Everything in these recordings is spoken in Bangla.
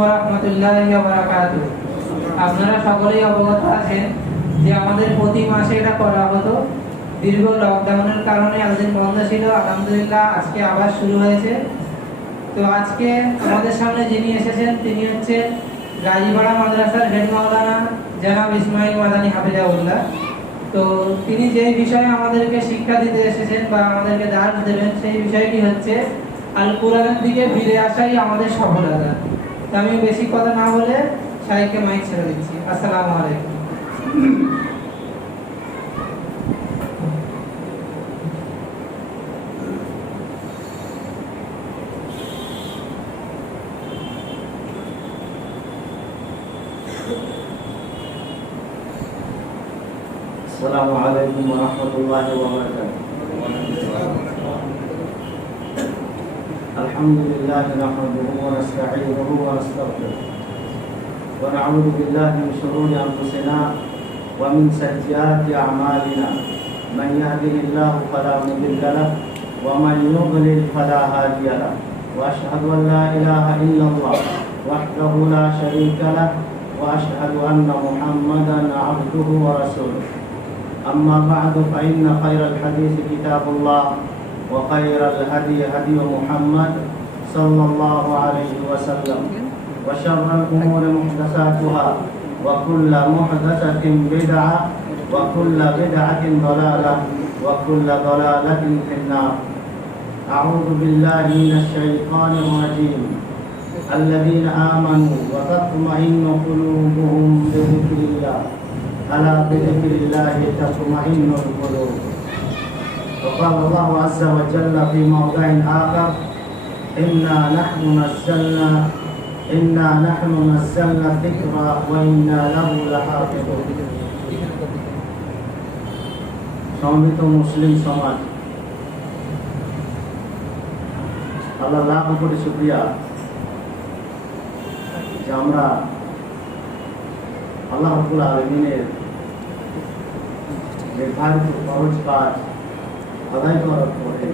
ওয়া রাহমাতুল্লাহি ওয়া বারাকাতুহু। আপনারা সকলেই অবগত আছেন যে আমাদের প্রতি মাসে এটা করা হতো। দীর্ঘ লকডাউনের কারণে এতদিন বন্ধ ছিল, আলহামদুলিল্লাহ আজকে আবার শুরু হয়েছে। তো আজকে আমাদের সামনে যিনি এসেছেন তিনি হচ্ছেন গাজীপাড়া মাদ্রাসার হেড মাওলানা জনাব ইসমাইল মাদানী হাফিজাহুল্লাহ। তো তিনি যেই বিষয়ে আমাদেরকে শিক্ষা দিতে এসেছেন বা আমাদেরকে দার্স দেবেন সেই বিষয়টি হচ্ছে আল কোরআনের দিকে ফিরে আসাই আমাদের সফলতা। তো আমি বেশি কথা না বলে শাইখকে মাইক ছেড়ে দিচ্ছি। আসসালামু আলাইকুম। السلام عليكم ورحمة الله وبركاته. الحمد لله نحمده ونستعينه ونستغفره ونعوذ بالله من شرور أنفسنا ومن سيئات أعمالنا. من يهده الله فلا مضل له ومن يضلل فلا هادي له. وأشهد أن لا إله إلا الله وحده لا شريك له وأشهد أن محمدا عبده ورسوله. أما بعد فإن خير الحديث كتاب الله وخير الهدي هدي محمد صلى الله عليه وسلم وشر الأمور محدثاتها وكل محدثة بدعة وكل بدعة ضلالة وكل ضلالة في النار. أعوذ بالله من الشيطان الرجيم. الذين آمنوا وتطمئن قلوبهم بذكر الله ألا بذكر الله تطمئن القلوب. وقال الله عز وجل في موضع آخر إنا نحن نزلنا الذكر وإنا له لحافظون. সম্মানিত মুসলিম সমাজ, আল্লাহ লাখ কোটি শুকরিয়া যে আমরা আল্লাহ রাব্বুল আলামিনের নির্ধারিত ফরজ কাজ আদায় করার পরে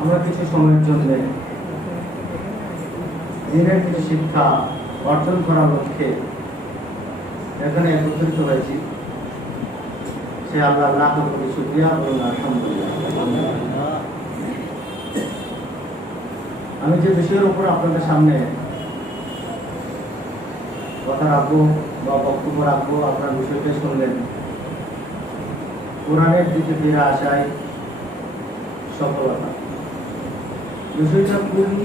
আমরা কিছু সময়ের জন্য দিনের কিছু শিক্ষা অর্জন করার লক্ষ্যে এখানে একত্রিত হয়েছি। সে আল্লাহ লাখ কোটি শুকরিয়া বলুন আলহামদুলিল্লাহ। আমি যে বিষয়ের উপর আপনাদের সামনে কথা রাখবো বা বক্তব্য রাখবো, আপনার বিষয়টা শুনলেন, কোরআনের দিকে ফিরে আসায় সফলতা। বিষয়টা খুবই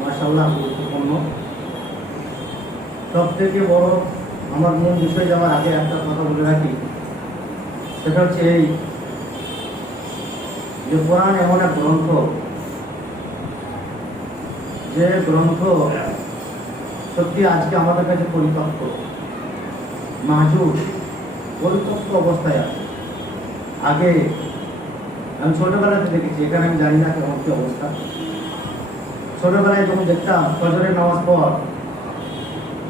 মাশাআল্লাহ গুরুত্বপূর্ণ। সব থেকে বড় আমার মূল বিষয় যাওয়ার আগে একটা কথা বলে রাখি, সেটা হচ্ছে এই যে কোরআন এমন এক গ্রন্থ, যে গ্রন্থ সত্যি আজকে আমাদের কাছে পরিপক্ক, মাহজুর, পরিপক্ক অবস্থায় আছে। আগে আমি ছোটবেলাতে দেখেছি, এখানে আমি জানি না কেমন কি অবস্থা। ছোটবেলায় যখন দেখতাম ফজরের নামাজ পর,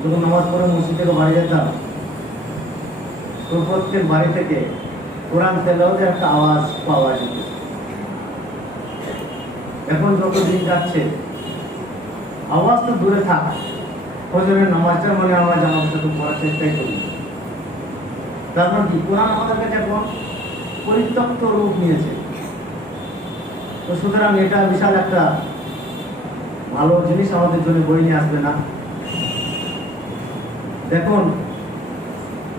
যখন নামাজ পড়ে মসজিদ থেকে বাড়ি যেতাম, তো প্রত্যেক বাড়ি থেকে কোরআন তেলাওয়াতের একটা আওয়াজ পাওয়া যেত। এখন যত দিন যাচ্ছে আওয়াজ তো দূরে থাক, ফজরের নামাজটা মানে আমরা জানার সাথে পড়ার চেষ্টাই করি। তারপর কি কোরআন আমাদের কাছে এখন পরিত্যক্ত রূপ নিয়েছে। তো সুতরাং এটা বিশাল একটা ভালো জিনিস আমাদের জন্য বই নিয়ে আসবে না। দেখুন,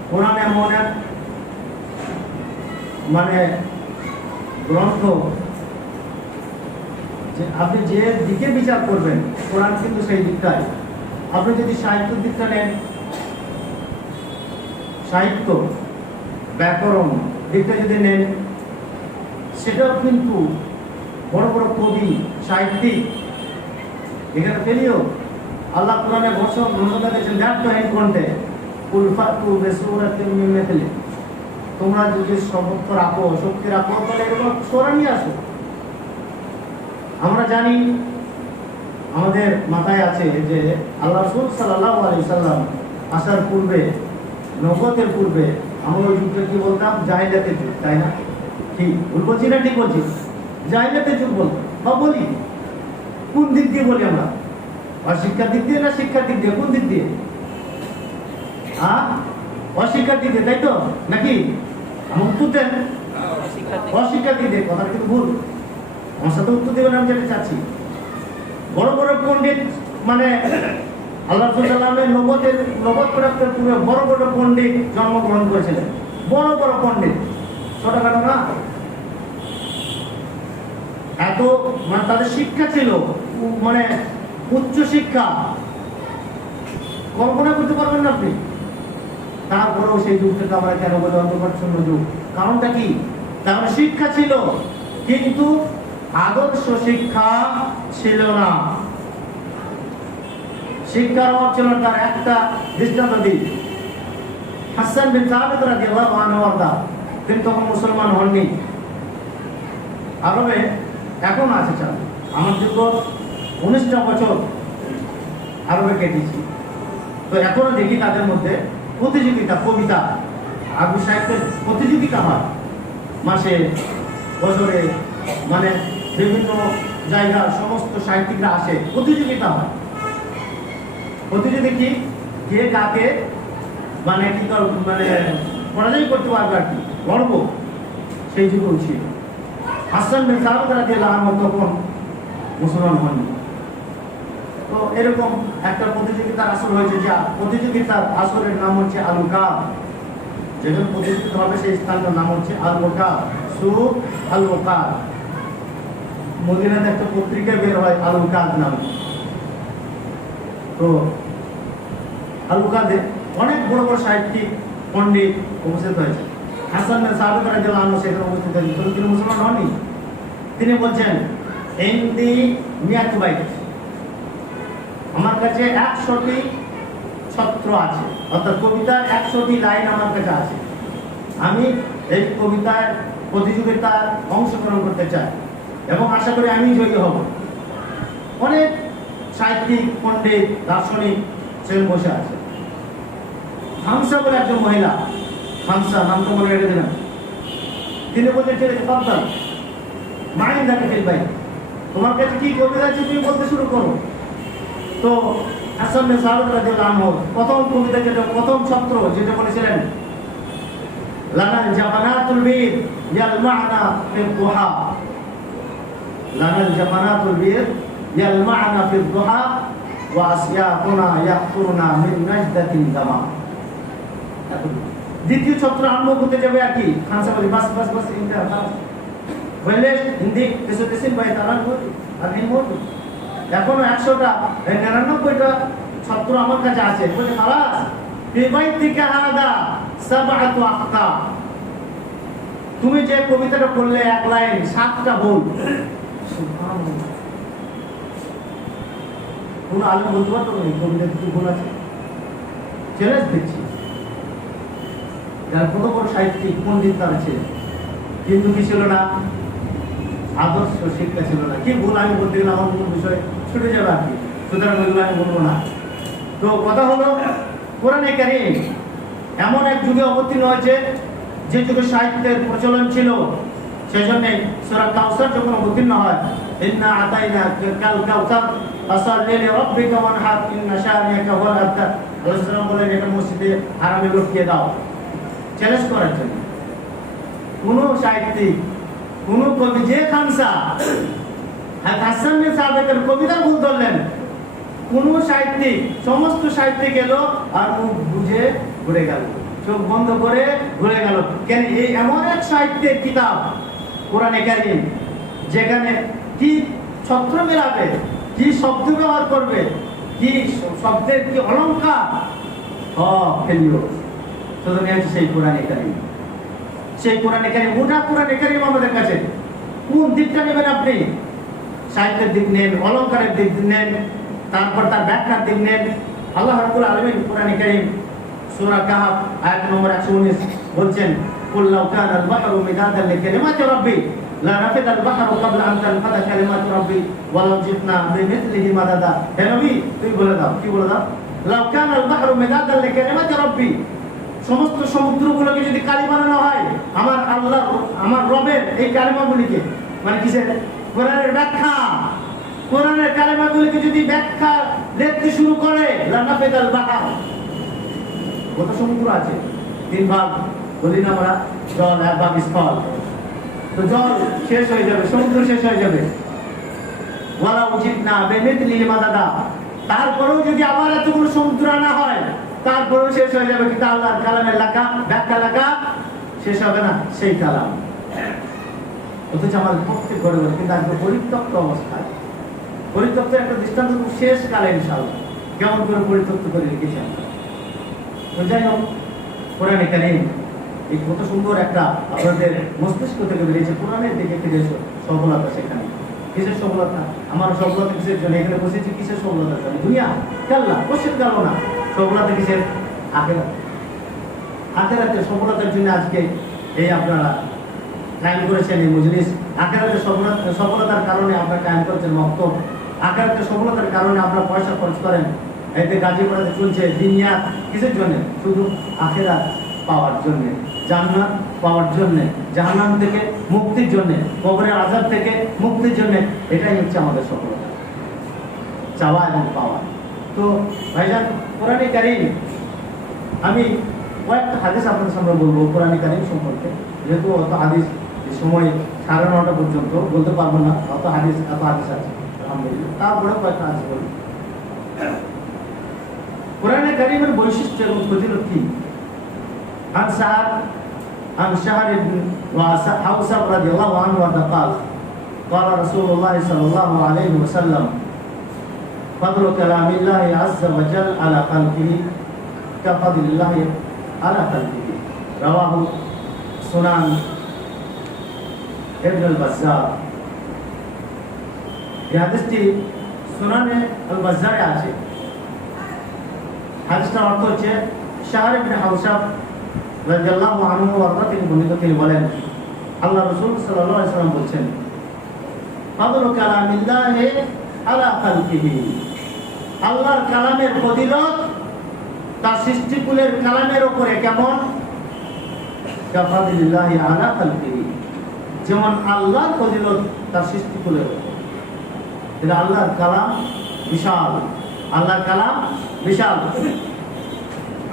কোরআন এমন এক মানে গ্রন্থ যে আপনি যে দিকে বিচার করবেন কোরআন কিন্তু সেই দিকটাই। আপনি যদি সাহিত্যের দিকটা নেন, সাহিত্য ব্যাকরণ দিকটা যদি নেন, সেটাও কিন্তু বড় বড় কবি সাহিত্যিক এখানে পেলেও আল্লাহ কোরআনে ঘোষণা দিয়েছেন জাতীয় কণ্ঠে কুলফাতু বিসূরাতিন মিন মিথলি, তোমরা যদি সমর্থ রাখো, শক্তি রাখো, তাহলে এগুলো সূরা নিয়ে আসো। আমরা জানি, আমাদের মাথায় আছে যে আল্লাহ রাসূল সাল্লাল্লাহু আলাইহি সাল্লাম আসার পূর্বে, নবুয়তের পূর্বে আমরা ওই যুগটা কি বলতাম? জাহিলিয়াতের যুগ, তাই না? ঠিক ভুল বলছি না? ঠিক বলছি, জাহিলিয়াতের যুগ বলতাম। বা বলি কোন দিক দিয়ে বলি আমরা? অশিক্ষার দিক দিয়ে না শিক্ষার দিক দিয়ে? কোন দিক দিয়ে? অশিক্ষার দিক দিয়ে, তাই তো নাকি? আমার উত্তর দেন। অশিক্ষার দিক দিয়ে। কথা কিন্তু ভুল। আমার সাথে উত্তর দেবেন, আমি যেটা চাচ্ছি। বড় বড় পণ্ডিত, মানে আল্লাহ নবদ প্রাপ্তের পূর্বে বড় বড় পণ্ডিত জন্মগ্রহণ করেছিলেন। বড় বড় পণ্ডিত, ছোটখাটো না। এত মানে তাদের শিক্ষা ছিল, মানে উচ্চ শিক্ষা, কল্পনা করতে পারবেন না আপনি। তারপরেও সেই যুগটাকে আমরা কেন বলি অন্ধকারচ্ছন্ন যুগ? কারণটা কি? তারপরে শিক্ষা ছিল কিন্তু আদর্শ শিক্ষা ছিল না। শিক্ষার অভাব ছিল। তার একটা দৃষ্টান্ত দিই। হাসান বিন সাবিত রাদিয়াল্লাহু আনহু তিনি তখন মুসলমান হননি। আরবে এখন আছে চাল। আমার দীর্ঘ 19টা বছর আরবে কেটেছি। তো এখনো দেখি তাদের মধ্যে প্রতিযোগিতা, কবিতা, আরবি সাহিত্যের প্রতিযোগিতা হয় মাসে, বছরে, মানে বিভিন্ন জায়গার সমস্ত সাহিত্যিকরা আসে, প্রতিযোগিতা হয়। প্রতিযোগিতা কি? কে কাকে মানে কি মানে পরাজয় করতে পারবে আর কি, গর্ব। সেই যুগে ছিল। হাসান বিন সাবিত রাদিয়াল্লাহু আনহু তখন মুসলমান হননি। তো এরকম একটা প্রতিযোগিতার আসর হয়েছে, যে প্রতিযোগিতার আসরের নাম হচ্ছে আল-ওকাব। যেখানে প্রতিযোগিতা হবে সেই স্থানটার নাম হচ্ছে আল-ওকাব, সুক আল-ওকাব। মদিনাতে একটা পত্রিকা বের হয় আল-ওকাব নামে। তো আল-ওকাবে অনেক বড় বড় সাহিত্যিক, পণ্ডিত উপস্থিত হয়েছে। হাসান বিন সাবিত রাদিয়াল্লাহু আনহু সেখানে উপস্থিত হয়েছেন। তিনি মুসলমান হননি। তিনি বলছেন, ইনদি মিয়াত বাইত, আমার কাছে 100টি ছত্র আছে, অর্থাৎ কবিতার 100টি লাইন আমার কাছে আছে। আমি এই কবিতার প্রতিযোগিতার অংশগ্রহণ করতে চাই এবং আশা করি আমি জয়ী হব। অনেক সাহিত্যিক, পণ্ডিত, দার্শনিক সেখানে বসে আছে। হামসা বলে একজন মহিলা, হামসা নামটা মনে রেখে দিলাম, তিনি বলছেন, ঠিক আছে, ফাদ্দাল মাইন দেখে ফেল ভাই, তোমার কাছে কি কবিতা আছে তুমি বলতে শুরু করো। তো হাসান বিন সাবিত রাদিয়াল্লাহু আনহু প্রথম কবিতা, যেটা প্রথম ছত্র যেটা বলেছিলেন, লানাল জাবানাতুল বীর ইয়ালমা'না ফিদ দুহা, লানাল জাবানাতুল বীর ইয়ালমা'না ফিদ দুহা ওয়া আসয়াকুনা ইয়াকতুরনা মিন নাজদাতিল দামা। দ্বিতীয় ছত্র আরম্ভ করতে যাবে আর কি, খানসা বলি বাস বাস বাস ইনটা বলে হিন্দি কিছু দেশিন ভাই তারা বলি আর হিন্দি বলি। এখনো 100টা 99টা ছত্র আমার কাছে আছে। বলে খালাস বিবাই থেকে আলাদা সাবআতু আখতা, তুমি যে কবিতাটা বললে এক লাইন 7টা ভুল। সুবহানাল্লাহ, কোন আলেম বলতে পারতো না কবিতা কি ভুল আছে? চ্যালেঞ্জ দিচ্ছি। যার কত বড় সাহিত্যিক, পণ্ডিত তারা ছিল, কিন্তু কি ছিল না? আদর্শ শিক্ষা ছিল না। কি ভুল আমি বলতে গেলে আমার কোনো বিষয় ছুটে যাবে আর কি, সুতরাং ওইগুলো আমি বলবো না। তো কথা হলো, কোরআনে কারীম এমন এক যুগে অবতীর্ণ হয়েছে যে যুগে সাহিত্যের প্রচলন ছিল। সেই জন্যে সূরা কাউসার যখন অবতীর্ণ হয়, ইন্না আতাইনা কাল কাউসার ফাসাল্লি লিরাব্বিকা ওয়ানহার ইন্না শানিয়াকা হুয়াল আবতার। আল্লাহ সাল্লাল্লাহু বলেন, এটা মসজিদে হারামে লটকিয়ে দাও, চ্যালেঞ্জ করার জন্য। কোন সাহিত্যিক, কোন কবি, যে খানসা হাসান বিন সাবিতের কবিতা ভুল ধরলেন, কোন সাহিত্যিক, সমস্ত সাহিত্যিক এলো আর মুখ বুঝে ঘুরে গেল, চোখ বন্ধ করে ঘুরে গেল। কেন? এই এমন এক সাহিত্যের কিতাব কোরআনে কারীম, যেখানে কি ছত্র মেলাবে, কি শব্দ ব্যবহার করবে, কি শব্দের কি অলংকার, সব ফেলিও। সুতরাং হচ্ছে সেই কোরআনে কারীম। সেই কোরআনে কারীম, গোটা কোরআনে কারীম আমাদের কাছে। কোন দিকটা নেবেন আপনি? সাহিত্যের দিক নেন, অলংকারের দিক নেন, তারপর তার ব্যাখ্যার দিক নেন। আল্লাহ রাব্বুল আলামিন কোরআনে কারীম সূরা কাহফ আয়াত নম্বর 119 বলছেন, কুল লাউ কানাল বাহরু মিদাদান লিকালিমাতি রাব্বি লা নাফিদাল বাহরু ক্বাবলা আন তানফাদা কালিমাতু রাব্বি ওয়া লাউ জিতনা বিমিথলিহি মাদাদা। হে নবী, তুমি বলে দাও, কি বলে দাও? লাউ কানাল বাহরু মিদাদান লিকালিমাতি রাব্বি, সমস্ত সমুদ্রগুলোকে যদি কালি বানানো হয় আমার আল্লাহ, আমার রবের এই কালিমাগুলিকে, মানে কিসের? কোরআনের ব্যাখ্যা, কোরআনের কালেমাগুলিকে যদি ব্যাখ্যা লিখতে শুরু করে লানাফিদাল বাহর, কত সমুদ্র আছে, 3 ভাগ বলি না আমরা, জল 1 ভাগ স্থল, তো জল শেষ হয়ে যাবে, সমুদ্র শেষ হয়ে যাবে। ওয়ালা উচিত না বেমিথলিহি মাদাদা, তারপরেও যদি আবার এতগুলো সমুদ্র আনা হয় তারপরেও শেষ হয়ে যাবে, কিন্তু আল্লাহর কালামের লেখা ব্যাখ্যা লেখা শেষ হবে না সেই কালাম। অথচ আমাদের প্রত্যেক ঘরে ঘরে কিন্তু একদম পরিত্যক্ত অবস্থায়, পরিত্যক্ত একটা দৃষ্টান্ত খুব শেষ কালে ইনশাআল্লাহ কেমন করে পরিত্যক্ত করে রেখেছেন। তো যাই হোক, কোরআনে কারীম এই কত সুন্দর একটা আপনাদের মস্তিষ্ক থেকে বেরিয়েছে, কোরআনের দিকে ফিরে এসো, সফলতা সেখানে। কিসের সফলতা? আমার সফলতা কিসের জন্য এখানে বসেছি? কিসের সফলতা? দুনিয়া কাল্লা কোশ্চেন গেল না, সফলতা কিসের? আখিরাত। আখিরাতের সফলতার জন্য আজকে এই আপনারা কায়েম করেছেন এই মজলিস। আখিরাতের সফলতার কারণে আপনারা কায়েম করেছেন মক্তব। আখিরাতের সফলতার কারণে আপনারা পয়সা খরচ করেন, এতে গাজীপুরাতে চলছে দুনিয়াত। কিসের জন্য? শুধু আখিরাত পাওয়ার জন্য, জান্নাত পাওয়ার জন্য, জাহান্নাম থেকে মুক্তির জন্য, কবরের আযাব থেকে মুক্তির জন্য। এটাই হচ্ছে আমাদের সফলতা, চাওয়া এবং পাওয়া। তো ভাইজান, কোরআনে কারীম, আমি কয়েকটা হাদিস আপনাদের সামনে বলবো কোরআনে কারীম সম্পর্কে, যেহেতু অত হাদিস সময় 9:30 পর্যন্ত বলতে পারবো না, এত হাদিস আছে আলহামদুলিল্লাহ। তারপরে কয়েকটা হাদিস বলবো। কোরআনে কারীমের বৈশিষ্ট্য এবং ফজিলত কি? عن شهر بن حوشب رضي الله عنه قال قال رسول الله صلى الله عليه وسلم فضل كلام الله عز وجل على خلقه كفضل الله على خلقه رواه سنن ابن البزار। এই হাদিসটি সুনানে আল বাজ্জারে আছে। হাদিসটার অর্থ হচ্ছে, শাহর ইবনে হাওশাব রাদিয়াল্লাহু আনহু ওয়ারদা থেকে বর্ণিত, তিনি বলেন আল্লাহ রাসূল সাল্লাল্লাহু আলাইহি ওয়াসাল্লাম বলেছেন, ফাদলু কালামিল্লাহি আলা খালকিহি, আল্লাহর কালামের ফজিলত তার সৃষ্টিকুলের কালামের উপরে কেমন? কাফাদিল্লাহি আলা খালকিহি, যেমন আল্লাহর ফজিলত তার সৃষ্টিকুলের উপর। এটা আল্লাহর কালাম বিশাল, আল্লাহর কালাম বিশাল।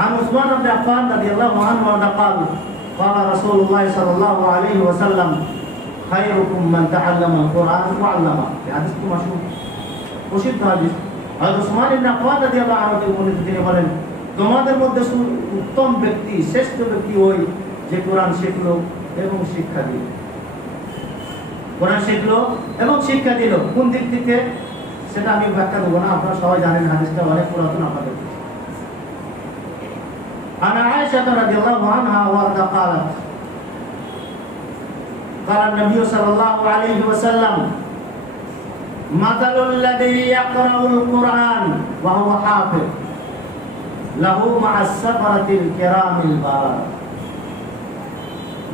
عن عثمان بن عفان رضي الله عنه قال قال رسول الله صلى الله عليه وسلم خيركم من تعلم القرآن وعلمه। حديث مشهور প্রসিদ্ধ হাদিস। আর উসমান ইবনে আফফান রাদিয়াল্লাহু আনহু তিনি বলেন, তোমাদের মধ্যে উত্তম ব্যক্তি, শ্রেষ্ঠ ব্যক্তি ওই যে কোরআন শিখলো এবং শিক্ষা দিল। কোরআন শিখলো এবং শিক্ষা দিল। কোন দিক থেকে সেটা আমি ব্যাখ্যা দেবো না, আপনারা সবাই জানেন, হাদিসটা অনেক পুরাতন আপনাদের। عن عائشة رضي الله عنها وارضاها قالت قال النبي صلى الله عليه وسلم مثل الذي يقرأ القرآن وهو حافظ له مع السفرة الكرام البررة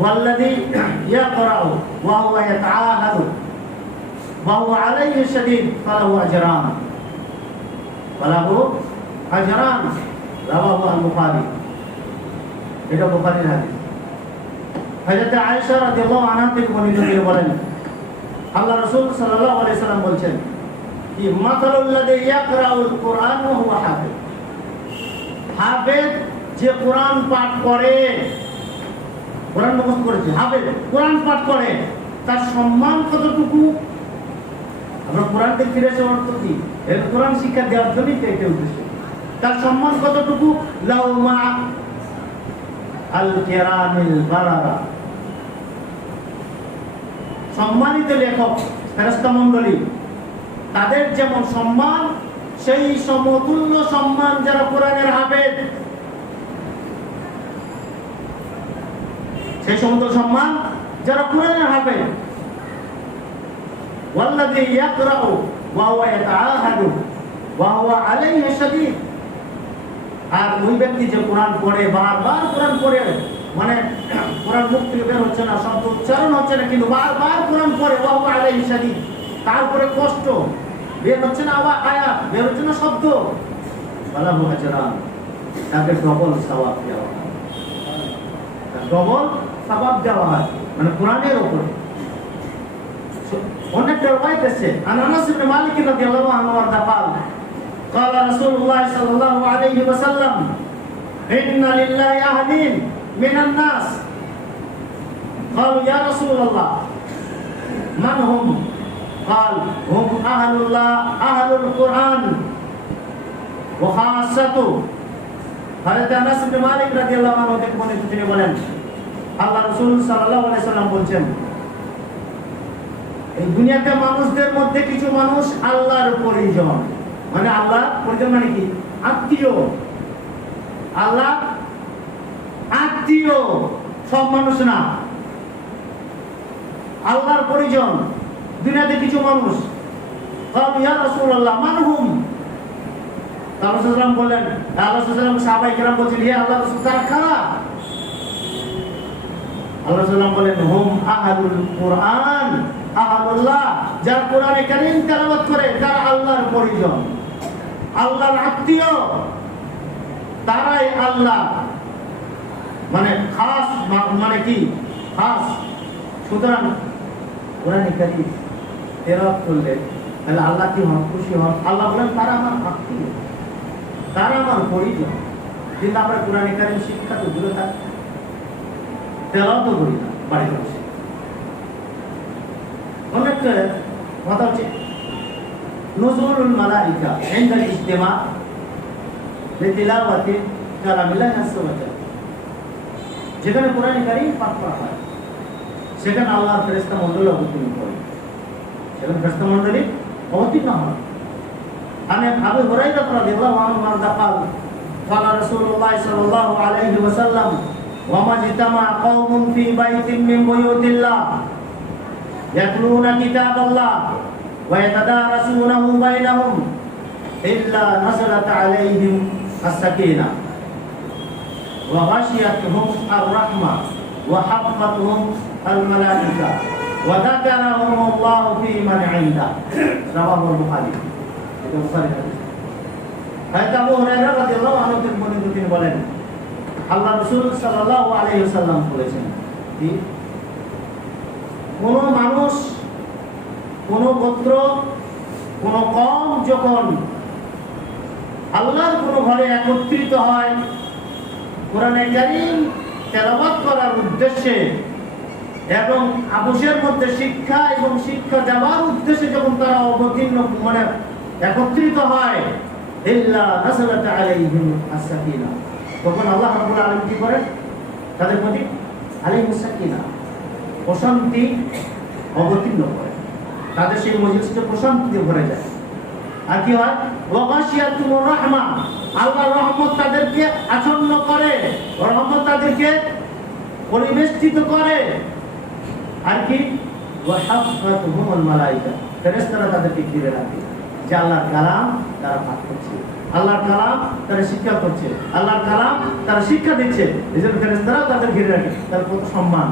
والذي يقرأ وهو يتعاهد وهو عليه شديد فله أجران رواه البخاري। এটা বুখারীর হাদিস। হযরত আয়েশা রাদিয়াল্লাহু আনহা থেকে বর্ণিত, তিনি বলেন আল্লাহ রাসূল সাল্লাল্লাহু আলাইহি সাল্লাম বলেন কি মাতালুল লাযী ইয়াকরাউল কুরআন ওয়া হুয়া হাফিজ, হাফেজ যে কোরআন পাঠ করে, কোরআন মুখস্থ করেছে, হাফেজ কোরআন পাঠ করে, তার সম্মান কতটুকু? আমরা কোরআনকে ফিরে এসে অর্থ কি, এর কোরআন শিক্ষা দেওয়ার জন্যই তো এটা উদ্দেশ্য। তার সম্মান কতটুকু? লাউ মা আল কিরামিল বারারা, সম্মানিত লেখক ফেরেশতা মণ্ডলী তাদের যেমন সম্মান, সেই সমতুল্য সম্মান যারা কোরআনের হাফেজ, সেই সমতুল্য সম্মান যারা কোরআনের হাফেজ। ওয়াল্লাযী ইয়াকরাউ ওয়া হুয়া ইয়াতাআহাদু ওয়া হুয়া আলাইহি শাদীদ, আর ওই ব্যক্তি যে কোরআন পড়ে, বারবার কোরআন পড়ে, মানে কোরআন মুখ থেকে বের হচ্ছে না, শব্দ উচ্চারণ হচ্ছে না, কিন্তু বারবার কোরআন পড়ে, ওয়া হুয়া আলাইহি শাদীদ, তারপরে কষ্ট বের হচ্ছে না, আবার আয়াত বের হচ্ছে না, শব্দ, ফালাহু আজরান, তাকে ডবল সওয়াব দেওয়া হয়, ডবল সওয়াব দেওয়া হয়, মানে কোরআনের উপরে। অনেকটা রওয়ায়াত আছে আনাস ইবনে মালিক রাদিয়াল্লাহু আনহু قال قال رسول الله صلى الله عليه وسلم إن لله أهلين من الناس قالوا يا رسول الله من هم قال هم أهل الله أهل القرآن وخاصته হযরত আনাস ইবনে মালিক রাদিয়াল্লাহু আনহু থেকে বর্ণিত তিনি বলেন আল্লাহ রাসূল সাল্লাল্লাহু আলাইহি সাল্লাম বলেন এই দুনিয়াতে মানুষদের মধ্যে কিছু মানুষ আল্লাহর পরিজন মানে আল্লাহ পরিজন মানে কি আত্মীয় আল্লাহ আত্মীয় সব মানুষ না আল্লাহর পরিজন দুনিয়াতে কিছু মানুষ قالوا يا رسول الله من هم আল্লাহ রাসূল সাল্লাল্লাহু বলেন আল্লাহ রাসূল সাল্লাল্লাহু সাহাবায়ে কেরাম বলেন হে আল্লাহর রাসূল তারা কারা আল্লাহ রাসূল বলেন হুম আহলুল কুরআন আহলুল্লাহ যারা কোরআনে কারীম তেলাওয়াত করে তারা আল্লাহর পরিজন আল্লাহর আত্মীয় তারাই আল্লাহ মানে খাস মানে কি খাস সুতরাং কোরআনে কারীম তেলাওয়াত করলে তাহলে আল্লাহ কি হন খুশি হন আল্লাহ বলেন তারা আমার আত্মীয় তারা আমার পরিজন কিন্তু আমরা কোরআনে কারীম শিক্ষা তো দূরে থাকি তেলাওয়াত করি না বাড়িতে বসে অনেক কথা হচ্ছে নুজুলুল মালাইকা ইনদা ইজতিমা লিতিলাওয়াতি কালামিল্লাহ আযজা ওয়া জাল্লা যেখানে কোরআনে কারীম পাঠ করা হয় সেখানে আল্লাহর ফেরেশতা মণ্ডলী অবতীর্ণ করে সেখানে ফেরেশতা মণ্ডলী অবতীর্ণ হয় আনে আবু হুরায়রা রাদিয়াল্লাহু আনহু قال قال رسول الله صلى الله عليه وسلم وما اجتمع قوم في بيت من بيوت الله يتلون كتاب الله ويتدارسونه بينهم إلا نزلت عليهم السكينة وغشيتهم الرحمة وحفتهم الملائكة وذكرهم الله في من عنده رواه البخاري হযরত আবু হুরায়রা রাদিয়াল্লাহু আনহু তিনি বলেন আল্লাহ রাসূল সাল্লাল্লাহু আলাইহি ওয়াসাল্লাম বলেছেন কি কোন মানুষ কোন গোত্র কোন কওম যখন আল্লাহর কোন ঘরে একত্রিত হয় কোরআনে কারীম তেলাওয়াত করার উদ্দেশ্যে এবং আপোষের মধ্যে শিক্ষা এবং শিক্ষা দেওয়ার উদ্দেশ্যে যখন তারা অবতীর্ণ মানে একত্রিত হয় ইল্লা নাযালাত আলাইহিম আস-সাকিনা তখন আল্লাহ রাব্বুল আলামিন কি করেন তাদের প্রতি আলাইহিস সাকিনা প্রশান্তি অবতীর্ণ করে তাদের সেই মজলিসটা প্রশান্তিতে ভরে যায় আর কি হয় ওয়া গাশিয়াতুর রাহমা আল্লাহর রহমত তাদেরকে আচ্ছন্ন করে রহমত তাদেরকে পরিবেষ্টিত করে আর কি ওয়া হাফাতুহুমুল মালায়েকা ফেরেশতারা তাদেরকে ঘিরে রাখে যে আল্লাহর কালাম তারা পাঠ করছে আল্লাহর কালাম তারা শিক্ষা করছে আল্লাহর কালাম তারা শিক্ষা দিচ্ছে এজন্য ফেরেশতারা তাদের ঘিরে রাখে তার কত সম্মান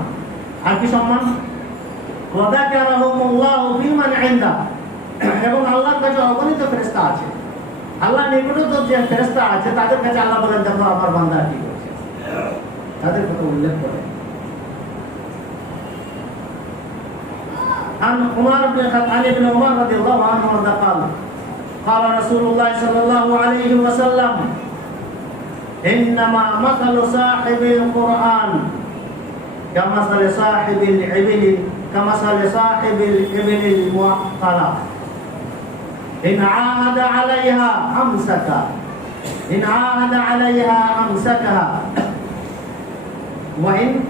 আর কি সম্মান ওয়া যাকারাহুমুল্লাহু ফিমান ইনদা এবং আল্লাহর কাছে অগণিত ফেরেশতা আছে আল্লাহর নিকটে যে ফেরেশতা আছে তাদের কাছে আল্লাহ বলেন দেখো আমার বান্দা কি করছে তাদের কথা উল্লেখ করে عن عمر بن الخطاب بن عمر رضي الله عنه قال قال رسول الله صلى الله عليه وسلم إنما مثل صاحب القرآن كمثل صاحب الإبل كمثل صاحب الإبل المعقلة إن عاهد عليها أمسكها إن عاهد عليها أمسكها وإن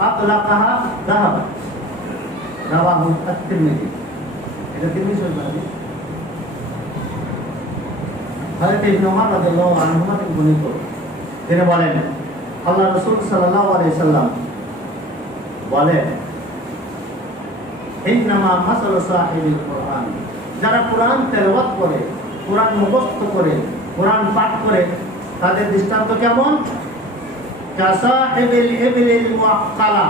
أطلقها ذهبت রাওয়াহু আত-তিরমিজি এটা তিরমিজি শরীফ হাদিস হযরত ইবনে ওমর রাদিয়াল্লাহু আনহু থেকে বর্ণিত তিনি বলেন আল্লাহ রাসূল সাল্লাল্লাহু আলাইহি সাল্লাম বলেন ইন্নামা মাসালু সাহিবিল কুরআন যারা কোরআন তেলাওয়াত করে কোরআন মুখস্থ করে কোরআন পাঠ করে তাদের দৃষ্টান্ত কেমন কাসাহিবিল ইবলিল মুআক্কালা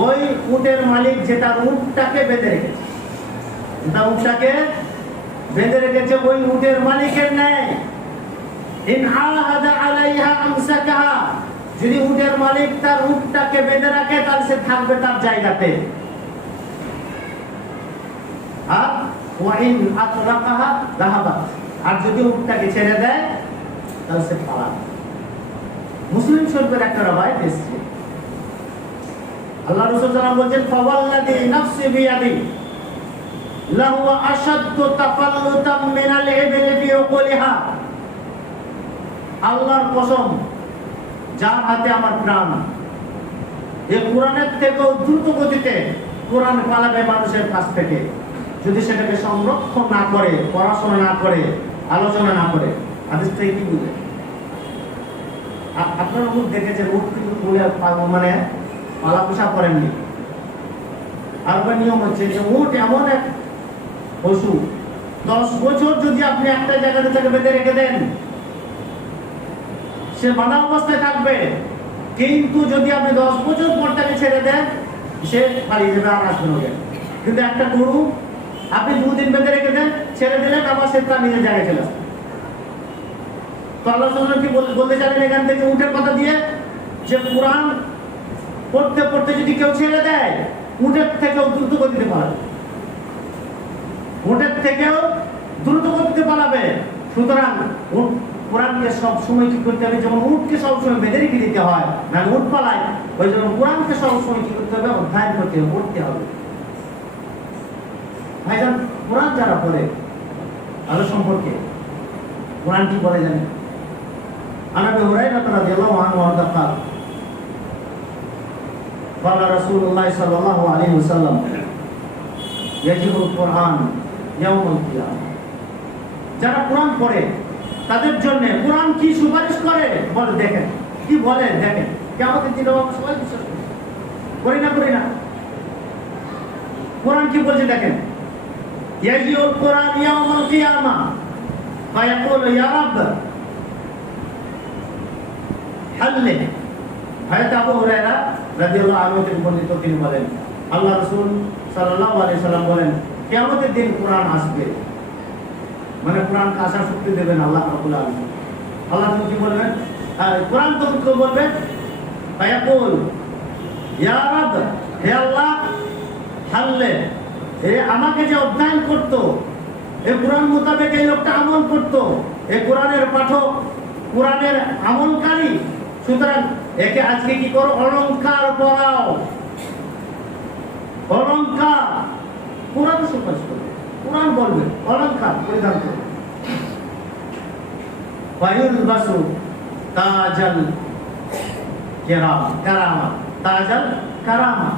ওই উটের মালিক যেটা উটটাকে বেঁধে রেখেছে যেটা উটটাকে বেঁধে রেখেছে ওই উটের মালিকের ন্যায় ইন আলাহাদা আলাইহা আমসাকাহা যদি উটের মালিক তার উটটাকে বেঁধে রাখে তাহলে সে থাকবে তার জায়গাতে ওয়া ইন আতরাকাহা যাহাবাত, আর যদি উটটাকে ছেড়ে দেয় তাহলে সে পালাবে। মুসলিম শরীফের একটা রওয়ায়াত এসেছে, আল্লাহ রাসূল সাল্লাল্লাহু আলাইহি ওয়াসাল্লাম বলেন, ফাওয়াল্লাযী নাফসি বিয়াদি লাহু আশাদ্দু তাফাল্লুতাম মিনাল ইবলি ফি উকুলিহা, আল্লাহর কসম যার হাতে আমার প্রাণ, এই কোরআনের থেকেও দ্রুত গতিতে কোরআন পালাবে মানুষের কাছ থেকে, যদি সেটাকে সংরক্ষণ না করে, পড়াশোনা না করে, আলোচনা না করে। হাদিস থেকে কি বুঝলেন? আপনারা উট দেখেছেন, উট কিন্তু মানে পালা পোষা করেননি। আর একটা নিয়ম হচ্ছে যে উট এমন এক পশু, 10 বছর যদি আপনি একটা জায়গাতে তাকে বেঁধে রেখে দেন, সে বাঁধা অবস্থায় থাকবে, কিন্তু যদি আপনি 10 বছর পর তাকে ছেড়ে দেন, সে পালিয়ে যাবে, আর আসবে না। কিন্তু একটা গরু আপনি 2 দিন বেঁধে রেখে দেন, ছেড়ে দিলেন, আবার সে তার নিজের জায়গায় চলে আসবে। তো আল্লাহ কি বলতে চাইলেন এখান থেকে উটের কথা দিয়ে, যে কোরআন পড়তে পড়তে যদি কেউ ছেড়ে দেয়, উটের থেকেও দ্রুত গতিতে পালাবে, উটের থেকেও দ্রুত গতিতে পালাবে। সুতরাং কোরআনকে সব সময় কি করতে হবে, যেমন উটকে সবসময় বেঁধে রেখে দিতে হয়, না উট পালায়, ওই জন্য কোরআনকে সবসময় কি করতে হবে, অধ্যয়ন করতে হবে, পড়তে হবে। ভাইজান, কোরআন যারা পড়ে আলো সম্পর্কে কোরআন কি বলে জানেন? عن ابي هريره رضي الله عنه قال قال رسول الله صلى الله عليه وسلم يجب القرآن يوم القيامة, যারা কোরআন পড়ে তাদের জন্য কোরআন কি সুপারিশ করে বলে দেখেন, কি বলে দেখেন। কিয়ামতের দিনে আমরা সবাই বিশ্বাস করি না, কোরআন কি বলছে দেখেন। ইয়াজিউল কোরআন ইয়াউমাল কিয়ামা ফায়াকুলু ইয়া রাব হাল্লে। হযরত আবু হুরায়রা রাদিয়াল্লাহু আনহু থেকে বর্ণিত, তিনি বলেন আল্লাহ রাসূল সাল্লাল্লাহু আলাইহি সাল্লাম বলেন, কিয়ামতের দিন কোরআন আসবে, মানে কোরআনকে আসার শক্তি দেবেন আল্লাহ রাব্বুল আলামিন। আল্লাহ তখন কি বলবেন? কোরআন তখন কি বলবে? ফায়াকুল ইয়া রাব, হে আল্লাহ, হাল্লে, এ আমাকে যে অধ্যয়ন করতো, এই কোরআন মোতাবেক এই লোকটা আমল করতো, এই কোরআনের পাঠক, কোরআনের আমলকারী, সুতরাং একে আজকে কি করো, অলংকার পরাও, অলংকার। কোরআন সুপারিশ করবে, কোরআন বলবে অলংকার পরিধান করবে। ফায়ুলবাসু তাজাল কারামা, তাজাল কারামা।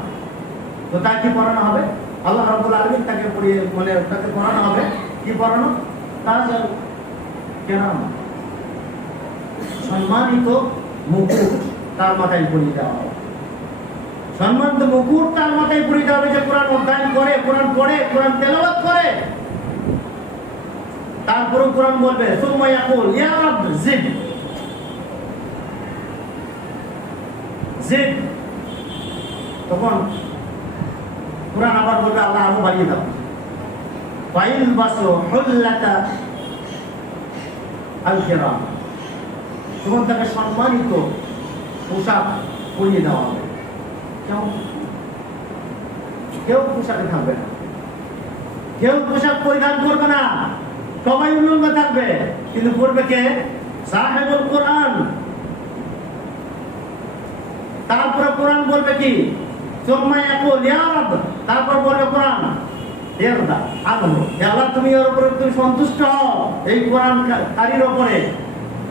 তো তাকে কি পড়ানো হবে? আল্লাহ রাব্বুল আলামিন তাকে পড়িয়ে, মানে তাকে পড়ানো হবে, কি পড়ানো? তাজাল কারামা, সম্মানিত মুকুট তার মাথায় পরিয়ে দেওয়া হবে। সম্মানিত মুকুট তার মাথায় পরিয়ে দেওয়া হবে, যে কোরআন অধ্যয়ন করে, কোরআন পড়ে, কোরআন তেলাওয়াত করে। তারপরে কোরআন বলবে সুম্মা ইয়াকুল ইয়া রাব জিদ, জিদ। তখন কোরআন আবার বলবে আল্লাহ আরো বাড়িয়ে দাও। ফাইলবাসু হুল্লাতা আল কিরাম, তখন তাকে সম্মানিত পোশাক পরিয়ে দেওয়া হবে। কেউ পোশাকে থাকবে না, কেউ পোশাক পরিধান করবে না, সবাই উলঙ্গ থাকবে, কিন্তু পড়বে কে? সাহেবুল কোরআন। তারপরে কোরআন বলবে কি? সুম্মা ইয়াকুল ইয়া রাব, তারপর বলবে কোরআন ইরদা আনহু, হে আল্লাহ, তুমি এর উপরে তুমি সন্তুষ্ট হও, এই কোরআন কারীর উপরে,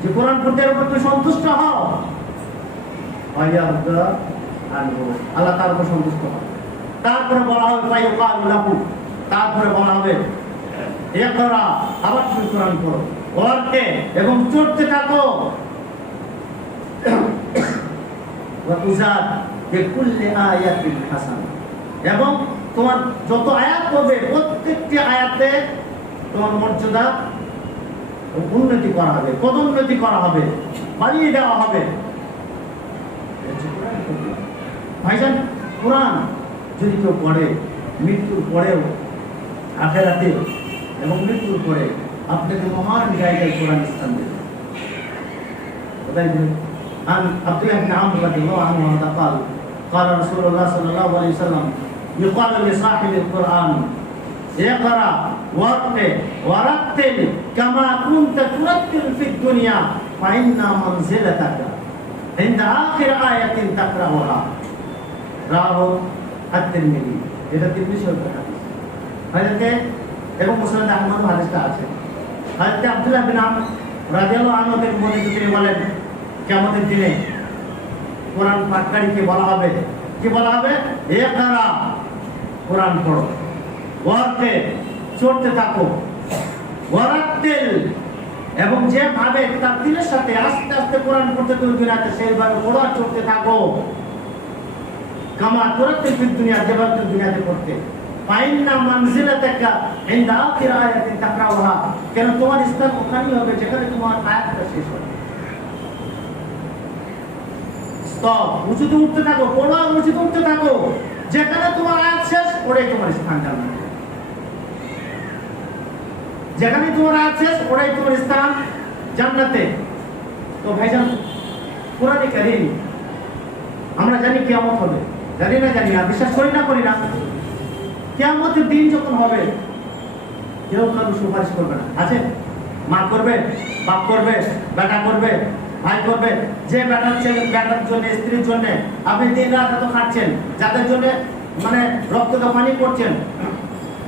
যে কোরআন পড়তে উপর তুমি সন্তুষ্ট হও। ওয়াইয়ারদা আনহু, আল্লাহ তার উপর সন্তুষ্ট হয়। তারপরে বলা হবে ফায়ুকালু লাহু, তারপরে বলা হবে ইকরা, আবার তুমি কোরআন পড়ো, পড়তে এবং চড়তে থাকো। ওয়া উযাদ বিকুল্লি আয়াতিন হাসানা, এবং তোমার যত আয়াত হবে প্রত্যেকটি আয়াতে তোমার মর্যাদা উন্নতি করা হবে, পদোন্নতি করা হবে, বাড়িয়ে দেওয়া হবে। ভাইজান, কোরআন যদি কেউ পড়ে, মৃত্যুর পরেও, আখিরাতে এবং মৃত্যুর পরে আপনাকে মহান জায়গায় কোরআন স্থান দেবে। عن عبد الله بن عمرو رضي الله عنه قال قال رسول الله صلى الله عليه وسلم يقال لصاحب القرآن اقرأ ওয়ারতে ওয়ারাত্তিল কামা কুনতা তুরাত্তিল ফিদ দুনিয়া ফাইন্না মানজিলাতাকা ইনদা আখির আয়াতিন তাকরাউহা। রাহু আত-তিরমিজি, এটা তিরমিজি শরীফের হাদিস। হযরতে এবং মুসনাদ আহমদ হাদিসটা আছে। হযরত আব্দুল্লাহ বিন আমর রাদিয়াল্লাহু আনহু থেকে বর্ণিত, তিনি বলেন কিয়ামতের দিনে কোরআন পাঠকারীকে বলা হবে, কি বলা হবে? ইকরা, কোরআন পড়ো। ওয়ারতে, চড়তে থাকো। ওয়ারাত্তিল, এবং যেভাবে তারতিলের সাথে আস্তে আস্তে কোরআন পড়তে তুমি দুনিয়াতে সেইভাবে পড়ো আর চড়তে থাকো। কামা তুরাত্তিল ফিদ দুনিয়া, যেভাবে তুমি দুনিয়াতে পড়তে। ফাইন্না মানজিলাতাকা ইনদা আখির আয়াতিন তাকরাউহা, কেন তোমার স্থান ওখানেই হবে যেখানে তোমার আয়াতটা শেষ হবে। স্তব, উঁচুতে উঠতে থাকো, পড়ো আর উঁচুতে উঠতে থাকো, যেখানে তোমার আয়াত শেষ ওটাই তোমার স্থান জান্নাতে। যেখানে তোমার আয়াত শেষ ওটাই তোমার স্থান জান্নাতে। তো ভাইজান, কোরআনে কারীম আমরা জানি কিয়ামত হবে, জানি না বিশ্বাস করি না কিয়ামতের দিন যখন হবে কেউ কারো সুপারিশ করবে না। আছে? মা করবে, বাপ করবে, বেটা করবে, ভাই করবে। যে বেটার জন্য, স্ত্রীর জন্য আপনি দিন রাত এত খাটছেন, যাদের জন্য মানে রক্তটা পানি করছেন,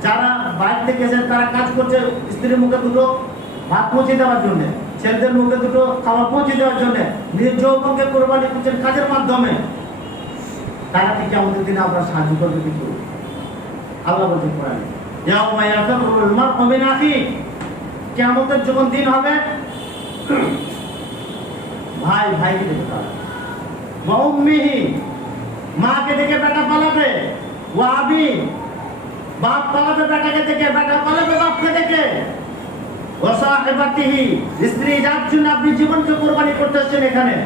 যারা বাইরে থেকে এসে তারা কাজ করছে স্ত্রীর মুখে দুটো ভাত পৌঁছে দেওয়ার জন্য, ছেলেদের মুখে দুটো খাবার পৌঁছে দেওয়ার জন্য নিজের যৌবনকে কোরবানি করছেন কাজের মাধ্যমে, তারা কি আমাদের দিনে আপনার সাহায্য করবে কিছু? আল্লাহ বলছেন কোরআনে, ইয়াউমা ইয়াফিরুল মার'উ মিন আখিহি, কিয়ামতের যখন দিন হবে ভাই ভাইকে দেখে পালাবে, ওয়া উম্মিহি, মাকে দেখে বেটা পালাবে, ওয়া আবি, বাপ পালাবে বেটাকে দেখে, বেটা পালাবে বাপকে দেখে, ওয়া সাহিবাতিহি, স্ত্রী যার জন্য আপনি জীবনকে কোরবানি করতেছেন এখানে,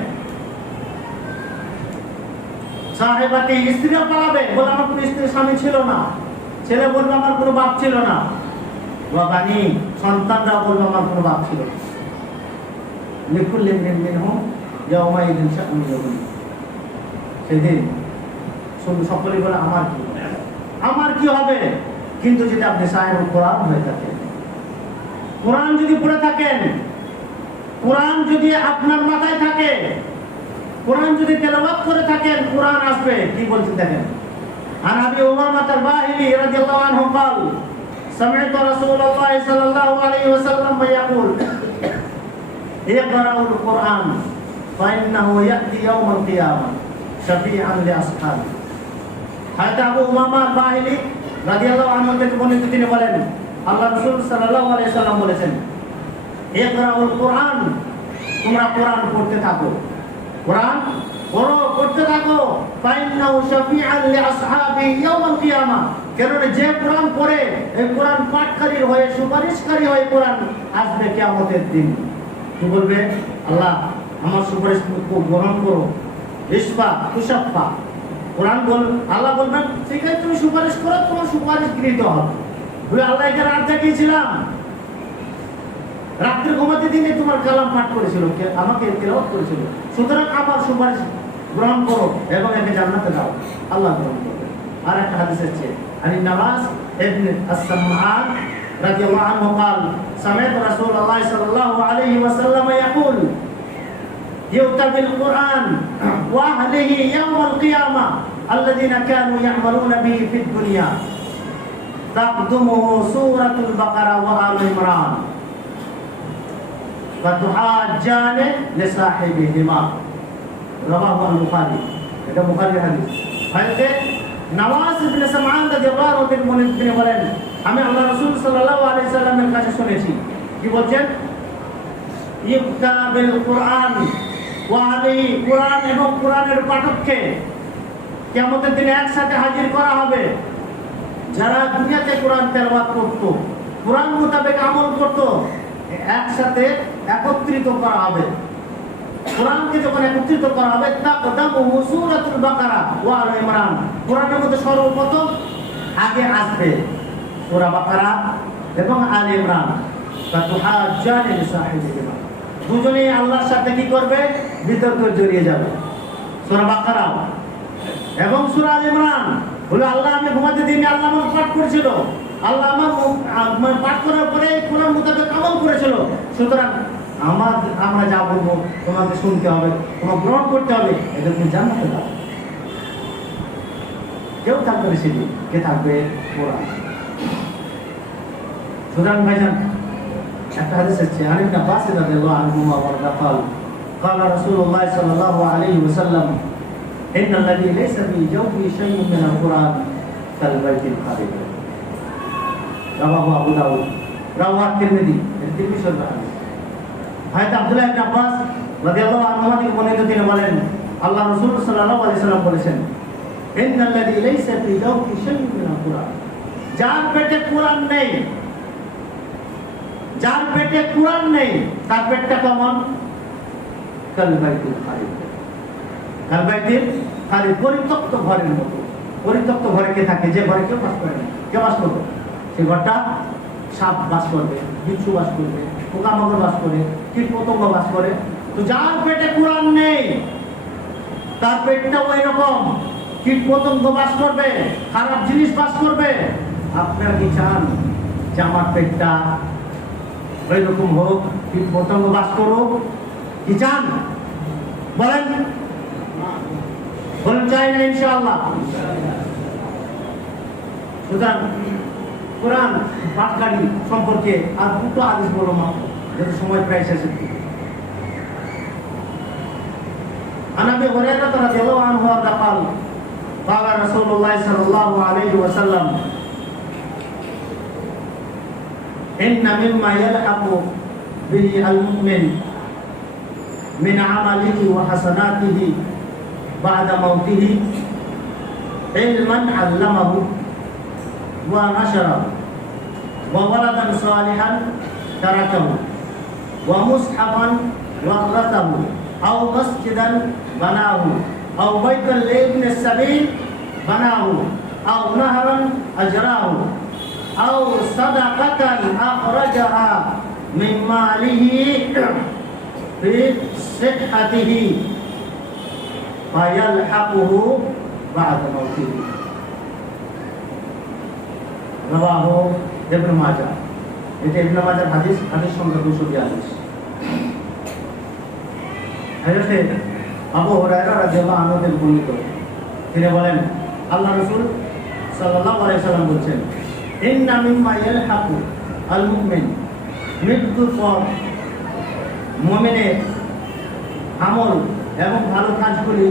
সাহেবাতি, স্ত্রীও পালাবে, বলে আমার কোনো স্ত্রী স্বামী ছিল না, ছেলে বলবে আমার কোনো বাপ ছিল না, বাবানি, সন্তানরা বলবে আমার কোনো বাপ ছিল না। লিকুল্লি মিনহুম ইয়াউমাইদিন শাআনুন ইউগনি, সেদিন শুধু সকলেই বলে আমার কি হবে। কিন্তু যদি আপনি সাহেবুল কোরআন হয়ে থাকেন, কোরআন যদি পড়ে থাকেন, কোরআন যদি আপনার মাথায় থাকে, কোরআন যদি তেলাওয়াত করে থাকেন, কোরআন আসবে। কি বলছেন দেখেন, আন আবি উমামা আল-বাহিলি রাদিয়াল্লাহু আনহু قال سمعت رسول الله صلى الله عليه وسلم يقول اقرأوا القرآن فإنه يأتي يوم القيامة شفيعا لأصحابه। হযরত আবু উমামা আল-বাহিলি রাদিয়াল্লাহু আনহু থেকে বর্ণিত, তিনি বলেন আল্লাহ রাসূল সাল্লাল্লাহু আলাইহি সাল্লাম বলেছেন, ইকরাউল কোরআন, তোমরা কোরআন পড়তে থাকো, কোরআন পড়ো, পড়তে থাকো, ফাইন্নাহু শাফিআন লিআসহাবি ইয়াউমাল কিয়ামা, কারণ যে কোরআন পড়ে, এই কোরআন পাঠকারী হয়ে, সুপারিশকারী হয়ে কোরআন আসবে কিয়ামতের দিন। কি বলবে? আল্লাহ আমার সুপারিশ গ্রহণ করো, ইসফা তুশাফা। কোরআন বল, আল্লাহ বলবেন ঠিক আছে তুমি সুপারিশ করো, তোমার সুপারিশ গৃহীত হবে। বলে আল্লাহ একে রাত জাগিয়েছিলাম, রাত্রে ঘুমাতে দিনে তোমার কালাম পাঠ করেছিল, আমাকে তেলাওয়াত করেছিল, সুতরাং আমার সুপারিশ গ্রহণ করো এবং একে জান্নাতে দাও। আল্লাহ গ্রহণ করবে। আর একটা হাদিস আছে, আনি নামাজ ইবনে আস-সামআন রাদিয়াল্লাহু আনহু قال سمعت رسول الله صلى الله عليه وسلم يقول يؤتى بالقرآن وأهله يوم القيامة الذين كانوا يعملون به في الدنيا تقدمه سورة البقرة وآل عمران فتحاجان لصاحبهما رواه البخاري। এটা বুখারীর হাদিস। হযরত নওয়াজ ইবনে সামআন রাদিয়াল্লাহু আনহু তিনি বলেন, আমি আল্লাহ রাসূল সাল্লাল্লাহু আলাইহি সাল্লামের কাছে শুনেছি, কি বলছেন? ইবতা বিল কুরআন ওয়া আলাইহি, কুরআন এবং কুরআনের পাঠককে কিয়ামতের দিনে একসাথে হাজির করা হবে। যারা দুনিয়াতে কোরআন তেলাওয়াত করত, কোরআন মোতাবেক আমল করত, একসাথে একত্রিত করা হবে। কোরআনকে যখন একত্রিত করা হবে, তাকদামু সূরাতুল বাকারা ওয়া আল ইমরান, কোরআনের মধ্যে সর্বপ্রথম আগে আসবে সূরা বাকারা এবং আল ইমরান। ফাতুহাজ্জানি লিসাহিবিহিমা, দুজনেই আল্লাহর সাথে কি করবে? বিতর্কে জড়িয়ে যাবে। সূরা বাকারা এবং সূরা আল ইমরান হলো, আল্লাহ আমি ঘুমাতে দিনে আল্লাহ আমাকে পাঠ করেছিল, আল্লাহ আমার পাঠ করার পরে কোরআন মোতাবেক আমল করেছিল, সুতরাং আমরা যা বলবো তোমাকে শুনতে হবে, তোমাকে গ্রহণ করতে হবে, এটা তুমি জানাতে দাও। কেউ থাকবে রেসিপি, কে থাকবে কোরআন। সুতরাং ভাইজান একটা হাদিস আছে আন ইবনে আব্বাস রাদিয়াল্লাহু আনহুমা ওয়া قال قال رسول الله صلى الله عليه وسلم ان الذي ليس في جوفه شيء من القران كالبيت الخرب رواه ابو داود رواه الترمذي الترمذي শরীফ হাদিস। হযরত আব্দুল্লাহ ইবনে আব্বাস রাদিয়াল্লাহু আনহুমা থেকে বর্ণিত তিনি বলেন আল্লাহ রাসূল সাল্লাল্লাহু আলাইহি সাল্লাম বলেছেন ইন্নাল লাযী লাইসা ফি জাওফি শাইউন মিনাল কুরআন, যার পেটে কোরআন নেই, যার পেটে কোরআন নেই তার পেটটা কেমন? কালবাইতুল খালিদ, কালবাইতুল খালিদ, পরিত্যক্ত ঘরের মতো। পরিত্যক্ত ঘরে কে থাকে? যে ঘরে কেউ বাস করে না। কে বাস করবে? সেই ঘরটা সাপ বাস করবে, বিচ্ছু বাস করবে, পোকামাকড় বাস করে, কীট পতঙ্গ বাস করে। তো যার পেটে কোরআন নেই তার পেটটা ওই রকম, কীট পতঙ্গ বাস করবে, খারাপ জিনিস বাস করবে। আপনারা কি চান যে আমার পেটটা ওই রকম হোক, কীট পতঙ্গ বাস করুক? কি চান বলেন? বলেন চাই না ইনশাআল্লাহ। সুতরাং কোরআন পাঠকারী সম্পর্কে আর দুটো হাদিস বলো মাত্র, যেহেতু সময় প্রায় শেষ। عن ابي هريره رضي الله عنه قال قال رسول الله صلى الله عليه وسلم ان مما يلحق به المؤمن من عمله وحسناته بعد موته علما علمه ونشره وولدا صالحا تركه ومصحفا ورثه أو مسجدا بناه أو بيتا لابن السبيل بناه أو نهرا أجراه أو صدقة أخرجها من ماله في صحته فيلحقه بعد موته رواه ابن ماجه। এটা ইবনে মাজার হাদিস, হাদিস সংখ্যা 242। হযরত আবু হুরায়রা রাদিয়াল্লাহু আনহু থেকে বর্ণিত, তিনি বলেন আল্লাহ রাসূল সাল্লাল্লাহু আলাইহি সাল্লাম বলেছেন ইন্না মিম্মা ইয়ালহাকু আল মুমিন, মৃত্যুর পর মুমিনের আমল এবং ভালো কাজগুলি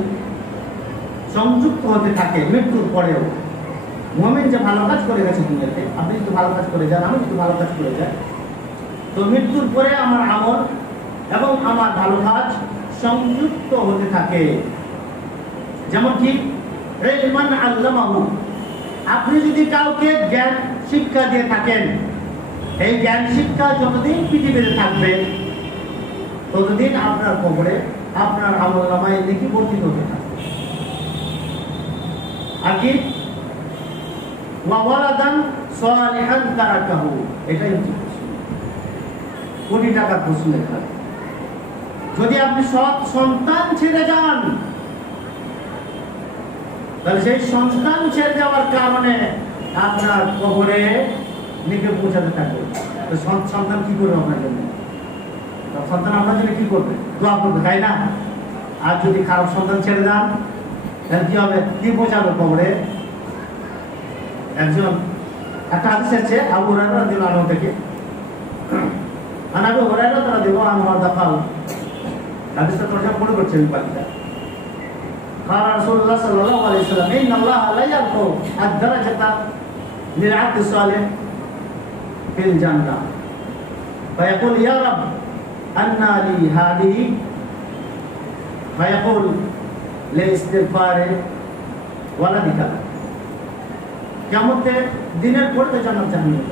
সংযুক্ত হতে থাকে। মৃত্যুর পরেও মুমিন যে ভালো কাজ করে গেছে দুনিয়াতে, আপনি যদি ভালো কাজ করে যান, আমি যদি ভালো কাজ করে যাই, তো মৃত্যুর পরে আমার আমল এবং আমার ভালো কাজ সংযুক্ত হতে থাকে। যেমন কি ইলমান আল্লামাহু, আপনি যদি কাউকে জ্ঞান শিক্ষা দিয়ে থাকেন, এই জ্ঞান শিক্ষা যতদিন পৃথিবীতে থাকবে ততদিন আপনার কবরে আপনার আমলনামায় নেকি বর্ধিত হতে থাকবে। আর কি ওয়ালাদান সালিহান তারাকাহু, এটাই হচ্ছে কোটি টাকার প্রশ্ন লেখা। যদি আপনি সৎ সন্তান ছেড়ে যান তাহলে সেই সন্তান ছেড়ে যাওয়ার কারণে আপনার কবরে নিকে পৌঁছাতে থাকবে। তো সন্তান কি করবে আপনার জন্য? সন্তান আপনার জন্য কি করবে? দোয়া করবে, তাই না? আর যদি খারাপ সন্তান ছেড়ে যান তাহলে কি হবে? কি পৌঁছাবে কবরে? একজন একটা হাদিস আছে আবু হুরায়রা রাদিয়াল্লাহু আনহু থেকে, আন আবু হুরায়রা রাদিয়াল্লাহু আনহু قال হাদিসটা তরজমা করে করছেন বাকিটা। قال رسول الله صلى الله عليه وسلم ان الله لا يرفع الدرجه للعبد الصالح في الجنه فيقول يا رب أن لي هذه فيقول لاستغفار ولدك। কিয়ামতের দিনের পরে জান্নাত জাহান্নাম।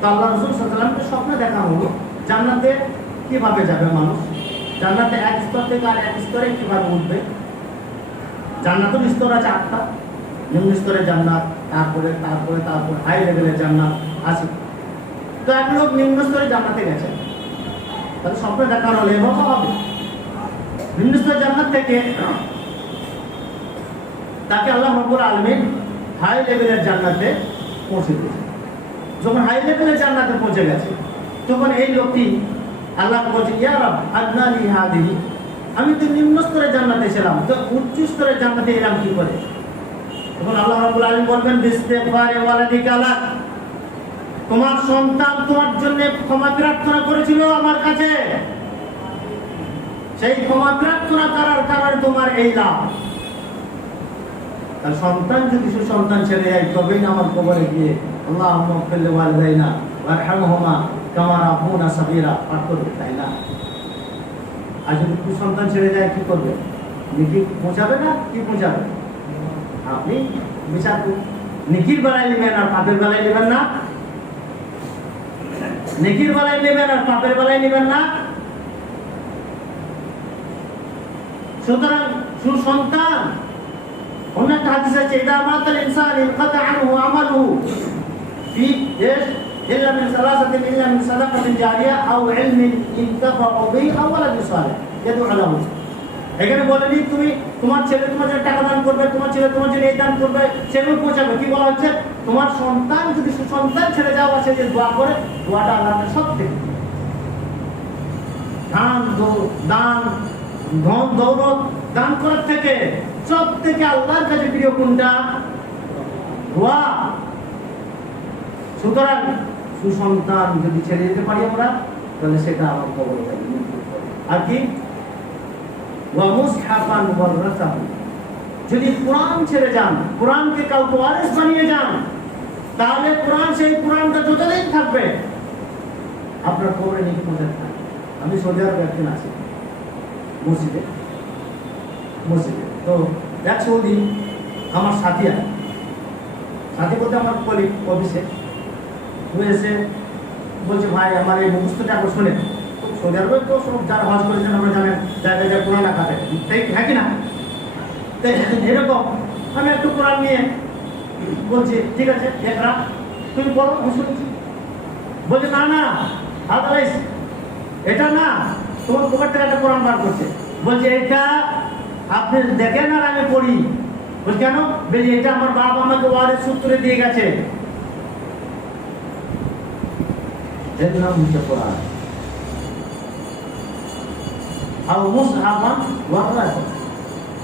তো আল্লাহ রাসূল সাল্লাল্লাহু আলাইহি ওয়াসাল্লামকে স্বপ্নে দেখা হলো জান্নাতে কিভাবে যাবে মানুষ, জান্নাতে এক স্তর থেকে আর এক স্তরে কিভাবে উঠবে। জান্নাতের স্তর আছে 8টা, নিম্ন স্তরের জান্নাত, তারপরে তারপরে তারপরে হাই লেভেলের জান্নাত আছে। তো এক লোক নিম্ন স্তরে জান্নাতে গেছে, তাহলে স্বপ্নে দেখা হলে এভাবে হবে। নিম্ন স্তরের জান্নাত থেকে তাকে আল্লাহ রাব্বুল আলামিন হাই লেভেলের জান্নাতে পৌঁছে দিয়েছে। যখন হাই লেভেলে জান্নাতে পৌঁছে গেছে, তখন এই লোকটি আল্লাহ বলছে, ইয়া রব আদনালি হাদিহি, আমি তো নিম্ন স্তরে জান্নাতে ছিলাম, তো উচ্চ স্তরে জান্নাতে এলাম কি করে? তখন আল্লাহ রাব্বুল আলামিন বলবেন, বিস্তিগফারি ওয়ালাদিকা লাক, তোমার সন্তান তোমার জন্য ক্ষমা প্রার্থনা করেছিল আমার কাছে, সেই ক্ষমা প্রার্থনা করার কারণে তোমার এই লাভ। তার সন্তান যদি সুসন্তান ছেড়ে যায়, তবেই না আমার কবরে গিয়ে আল্লাহুম্মা ইগফির লিওয়ালিদাইনা ওয়ারহামহুমা কামা রাব্বুনা সাগীরা পাঠ করবে, তাই না? আর যদি সুসন্তান ছেড়ে যায় কি করবে? নেকি পৌঁছাবে না? কি পৌঁছাবে? আপনি বিচার করুন, নেকির বেলায় নেবেন আর পাপের বেলায় নেবেন না। নেকির বেলায় নেবেন আর পাপের বেলায় নেবেন না। সুতরাং সুসন্তান, অন্য একটা হাদিস আছে, ইদা মাতাল ইনসান ইনকাতা আনহু আমালুহু ফি ইল্লা মিন সালাসাতিন, ইল্লা মিন সাদাকাতিন জারিয়া আও ইলমিন ইনতাফাউ বিহি আও ওয়ালাদিন সালিহ ইয়াদউ লাহু। এখানে বলেনি তুমি তোমার ছেলে তোমার জন্য টাকা দান করবে, তোমার ছেলে তোমার জন্য এই দান করবে, সেগুলো পৌঁছাবে। কি বলা হচ্ছে? তোমার সন্তান যদি সুসন্তান ছেড়ে যাওয়া, সে যে দোয়া করে, দোয়াটা আল্লাহর সব থেকে দান ধন দৌলত দান করার থেকে সব থেকে আল্লাহর কাছে প্রিয় কোনটা? দোয়া। সুতরাং সুসন্তান যদি ছেড়ে যেতে পারি আমরা, তাহলে সেটা আমার কবরে যাবে। আর কি? ওয়া মুসহাফান ওয়ারাসাহু, যদি কোরআন ছেড়ে যান, কোরআনকে কাউকে ওয়ারিস বানিয়ে যান, তাহলে কোরআন, সেই কোরআনটা যতদিন থাকবে আপনার কবরে নিয়ে পৌঁছাতে থাকবে। আমি সৌদি আরবে একদিন আছি মসজিদে, তো এক সৌদি আমার সাথী বলতে আমার কলিগ অফিসে, এসে বলছে, ভাই আমার এই মুখস্থটা একবার শুনে। সৌদি আরবে তো সব যারা হজ করেছেন আমরা জানেন, জায়গায় জায়গায় কোরআন রাখা থাকে, তাই হ্যাঁ কি না? এরকম আমি একটু কোরআন নিয়ে বলছি, ঠিক আছে একরা তুমি বলো, আমি শুনছি। বলছে, না আদারাইজ এটা না, তোমার পকেট থেকে একটা কোরআন বার করছে। বলছে, এটা আপনি দেখেন আর আমি পড়ি। বলছে, কেন? বলছি, এটা আমার বাবা আমাকে ওয়ারিস সূত্রে দিয়ে গেছে। এর নাম হচ্ছে কোরআন। আও মুসহাফান ওয়ারাসাহু,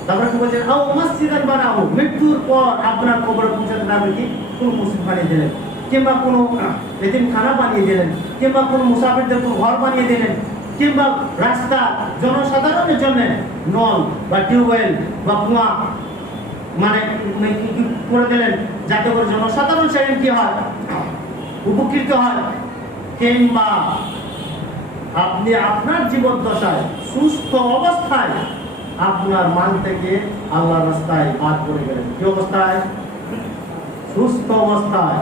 তারপরে কি বলছেন? আও মসজিদান বানাহু, মৃত্যুর পর আপনার কবরে পৌঁছাতে যাবে কি কোনো মসজিদ বানিয়ে দিলেন, কিংবা কোনো এতিমখানা বানিয়ে দিলেন, কিংবা কোনো মুসাফিরদের কোনো ঘর বানিয়ে দিলেন, কিংবা রাস্তা জনসাধারণের জন্য নল বা টিউবওয়েল বা কুয়া মানে করে দিলেন, যাতে করে জনসাধারণ সেখানে কি হয়? উপকৃত হয়। কিংবা আপনি আপনার জীবদ্দশায় সুস্থ অবস্থায় আপনার মান থেকে আল্লাহর রাস্তায় বাদ করে গেলেন। কি অবস্থায়? সুস্থ অবস্থায়,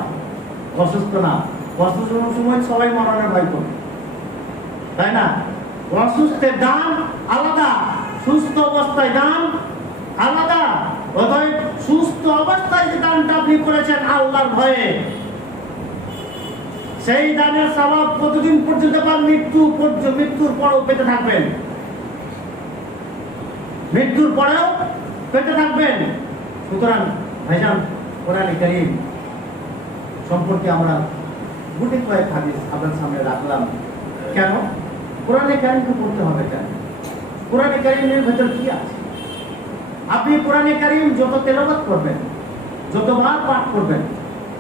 অসুস্থ না। অসুস্থ সময় সবাই মরণের ভয় করে, তাই না? অসুস্থের দাম আলাদা, সুস্থ অবস্থায় দাম আলাদা। অতএব সুস্থ অবস্থায় যে দানটা আপনি করেছেন আল্লাহর ভয়ে, সেই দানের সওয়াব কতদিন পর্যন্ত পান? মৃত্যুর পরেও পেতে থাকবেন, মৃত্যুর পরেও পেতে থাকবেন। সুতরাং ভাইজান, কোরআন কারীম সম্পর্কে আমরা গুটি কয়েক হাদিস আপনার সামনে রাখলাম। কেন কোরআন কারীমকে পড়তে হবে? কেন? কোরআন কারীমের ভেতর কি আছে? আপনি কোরআন কারীম যত তেলাওয়াত করবেন, যতবার পাঠ করবেন,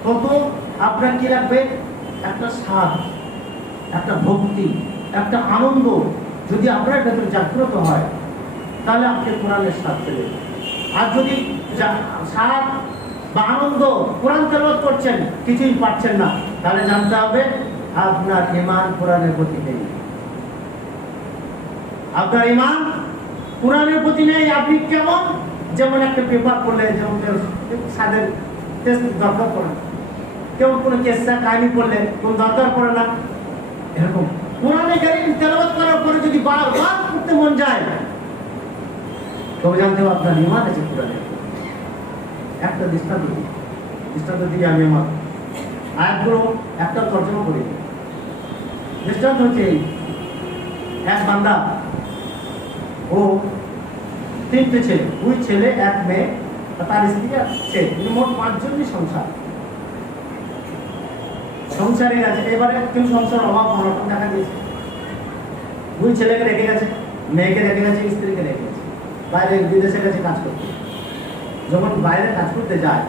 তত আপনার কি লাগবে? একটা স্বাদ, একটা ভক্তি, একটা আনন্দ যদি আপনার ভেতর জাগ্রত হয়, তাহলে আপনি কোরআনের স্বাদ পেলেন। আর যদি স্বাদ বা আনন্দ, কোরআন তেলাওয়াত করছেন কিছুই পাচ্ছেন না, তাহলে জানতে হবে আপনার ঈমান কোরআনের প্রতি নেই। আপনার ঈমান কোরআনের প্রতি নেই। আপনি কেমন? যেমন একটা পেপার পড়লে যেমন স্বাদের টেস্ট দরকার পড়ে, কেমন কোনো কেসা কাহিনী পড়লে কোন দরকার পড়ে না, এরকম কোরআনে কারীম তেলাওয়াত করার পরে যদি বারবার পড়তে মন যায়, তবে জানতে হবে আপনার ঈমান আছে কোরআনে। একটা দৃষ্টান্ত দিয়ে আমি আমার আয়াতগুলো একটা তর্জমা করি। দৃষ্টান্ত হচ্ছে এক বান্দা, ও তিনটে ছেলে, 2 ছেলে 1 মেয়ে, তার স্ত্রী আর সে, মোট 5 জনই সংসার। সংসারে গেছে, এবারে কেউ সংসার অভাব অনটন দেখা দিয়েছে, দুই ছেলেকে রেখে গেছে, মেয়েকে রেখে গেছে, স্ত্রীকে রেখে গেছে, বাইরে বিদেশে গেছে কাজ করতে। যখন বাইরে কাজ করতে যায়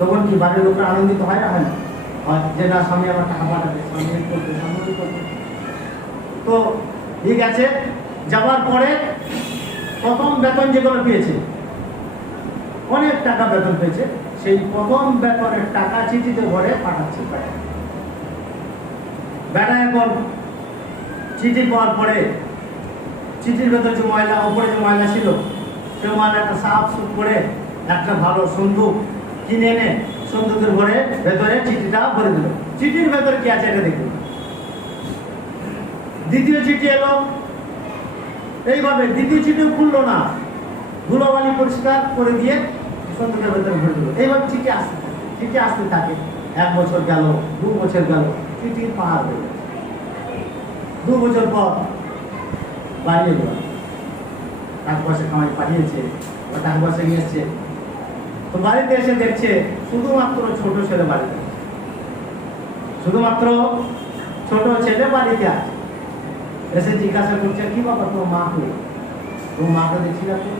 তখন কি বাড়ির লোকরা আনন্দিত হয় না? হয় না? হয় যে না, স্বামী আমার টাকা পাঠাবে, স্বামী করবে, স্বামী করবে। তো ঠিক আছে, যাওয়ার পরে প্রথম বেতন যেগুলো পেয়েছে, অনেক টাকা বেতন পেয়েছে, সেই প্রথম বেতনের টাকা চিঠিতে ভরে পাঠাচ্ছে বেটা। এখন চিঠি পাওয়ার পরে চিঠির ভেতর যে ময়লা, ওপরে যে ময়লা ছিল, সে ময়লাটা সাফ সুফ করে একটা ভালো সন্দুক কিনে এনে সন্দুকের ভরে ভেতরে চিঠিটা ভরে দিল। চিঠির ভেতরে কি আছে এটা দেখুন। দ্বিতীয় চিঠি এলো, এইভাবে দ্বিতীয় চিঠিও খুললো না, ধুলোবালি পরিষ্কার করে দিয়ে সন্দুকের ভেতরে ভরে দিল। এইভাবে চিঠি আসতে থাকে, চিঠি আসতে থাকে। 1 বছর গেল, 2 বছর গেল, চিঠি পাহাড় হয়ে গেল। 2 বছর পর বাড়ি এলো, টাকা পয়সা কামাই পাঠিয়েছে, টাকা পয়সা নিয়ে এসছে। তো বাড়িতে এসে দেখছে শুধুমাত্র ছোট ছেলে বাড়িতে, শুধুমাত্র ছোট ছেলে বাড়িতে আছে। এসে জিজ্ঞাসা করছে, কি বাবা তোর মা কে? তোর মাকে দেখছি না তো?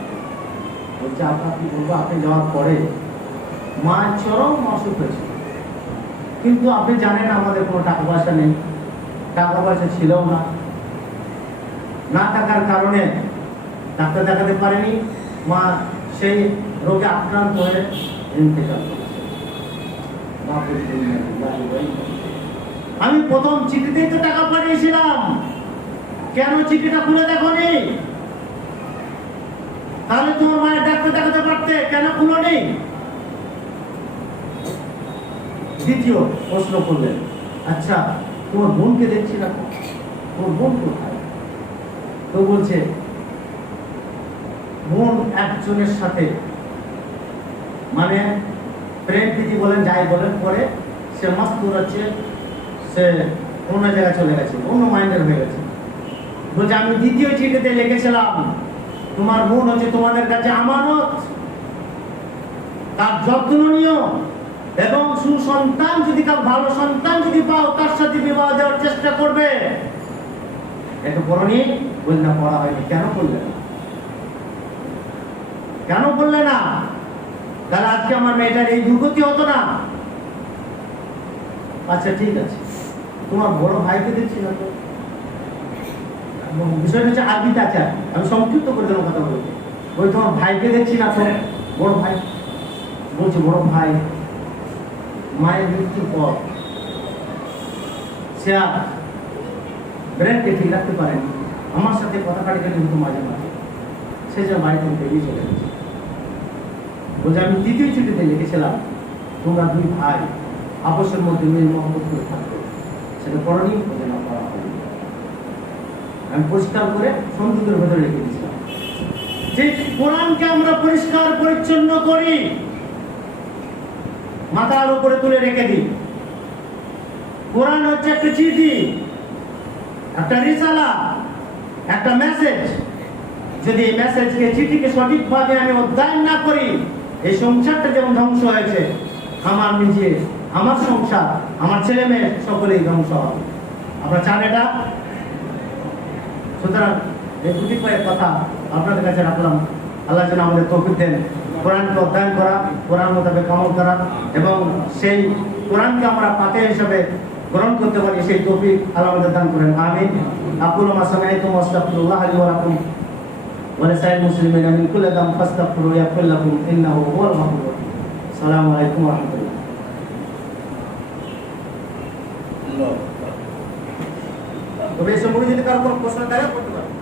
বলছে আপনার কি বলবো, আপনি যাওয়ার পরে মা চরম অসুখ হয়েছে, কিন্তু আপনি জানেন আমাদের কোনো টাকা পয়সা নেই, টাকা পয়সা ছিল না, না থাকার কারণে ডাক্তার দেখাতে পারেনি, মা সেই রোগে আক্রান্ত হয়ে ইন্তেকাল করেছে। আমি প্রথম চিঠিতেই তো টাকা পাঠিয়েছিলাম, কেন চিঠিটা খুলে দেখোনি? তাহলে তোমার মায়ের ডাক্তার দেখাতে পারতে, কেন খুলোনি? দ্বিতীয় প্রশ্ন করলেন, আচ্ছা তোমার বোনকে দেখছি না, তোমার বোন কোথায়? তো বলছে বোন একজনের সাথে, মানে প্রেম প্রীতি বলেন যাই বলেন, পরে সে মস্ত উড়াচ্ছে, সে অন্য জায়গায় চলে গেছে, অন্য মাইন্ডের হয়ে গেছে। বলছে আমি দ্বিতীয় চিঠিতে লিখেছিলাম তোমার বোন হচ্ছে তোমাদের কাছে আমানত, তার যত্ন নিও এবং সুসন্তান যদি, কার ভালো সন্তান যদি পাও তার সাথে বিবাহ দেওয়ার চেষ্টা করবে। এটা পড়নি? বললে না, পড়া হয়নি। কেন বললে না? কেন বললে না? তাহলে আজকে আমার মেয়েটার এই দুর্গতি হতো না। আচ্ছা ঠিক আছে, তোমার বড় ভাইকে দেখছি না তো? বিষয়টা হচ্ছে আরবিতে আছে, আমি সংক্ষিপ্ত করে দেবো কথা বলতে। ওই তোমার ভাইকে দেখছি না তো? বড় ভাই বলছে, বড় ভাই মায়ের মৃত্যুর পর সে আর ব্রেনকে ঠিক রাখতে পারেনি, আমার সাথে কথা কাটাকাটি হতো মাঝে মাঝে, সে যে বাড়ি থেকে বেরিয়ে চলে গেছে। বলছে আমি দ্বিতীয় চিঠিতে লিখেছিলাম তোমরা 2 ভাই আপসের মধ্যে মিল মহব্বত করে থাকবে, সেটা পড়নি? বলে না, পড়া হয়নি। আমি পরিষ্কার করে সন্দুকের ভেতরে রেখে দিয়েছিলাম। ঠিক কোরআনকে আমরা পরিষ্কার পরিচ্ছন্ন করি, মাথার উপরে তুলে রেখে দিই। কোরআন হচ্ছে একটা চিঠি, একটা রিসালা, একটা মেসেজ। যদি এই মেসেজকে, চিঠিকে সঠিকভাবে আমি অধ্যয়ন না করি, এই সংসারটা যেমন ধ্বংস হয়েছে, আমার নিজে, আমার সংসার, আমার ছেলে মেয়ে সকলেই ধ্বংস হবে। আপনারা চান এটা? সুতরাং এই দুটি কয়েক কথা আপনাদের কাছে রাখলাম। আল্লাহ যেন আমাদের তৌফিক দেন কোরআনকে অধ্যয়ন করা, কোরআন মোতাবেক আমল করা, এবং সেই কোরআনকে আমরা পাতে হিসেবে গ্রহণ করতে পারি, সেই তৌফিক আল্লাহ আমাদের দান করেন। আমিন। আকুলু মা সামি'তুম ওয়াস্তাগফিরুল্লাহ লি ওয়া লাকুম ওয়া লিসাইরিল মুসলিমিনা মিন কুল্লি যামবিন ফাস্তাগফিরুহু ইয়াগফির লাকুম ইন্নাহু হুয়াল গফুরুর রাহিম। আসসালামু আলাইকুম ওয়া রাহমাতুল্লাহ। তবে এই সম্পর্কে যদি কারো কোনো প্রশ্ন থাকে করতে পারেন।